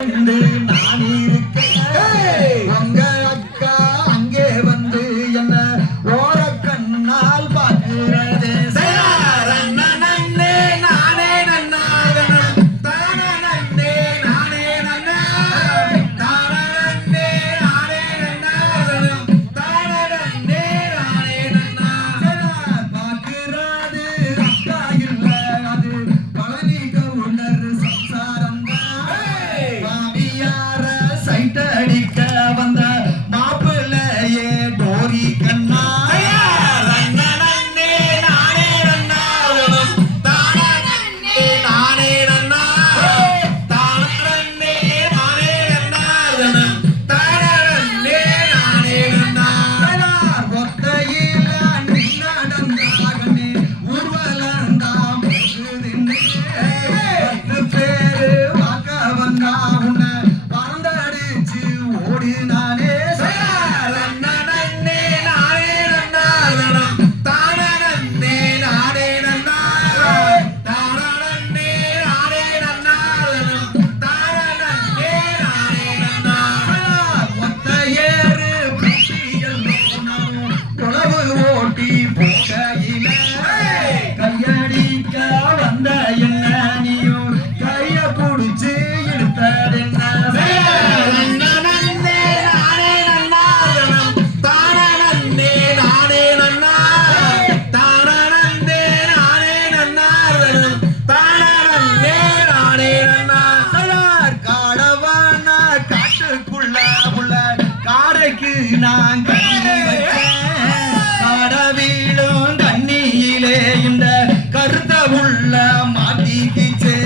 நான் இருக்கேன் உங்க அக்கா அங்கே வந்து என்ன ஓர கண்ணால் பார்க்கிறதே அடிக்க வந்த மாப்பிள்ளையே டோரி கண்ணா கையடிக்க வந்த என்ன நீயும் கைய புடிச்சு இழுத்ததென்ன காடைக்கு நான் கண்ணி வச்சேன் கடவிலும் தண்ணியிலே இந்த கருத்த உள்ள மாட்டிக்கிச்சே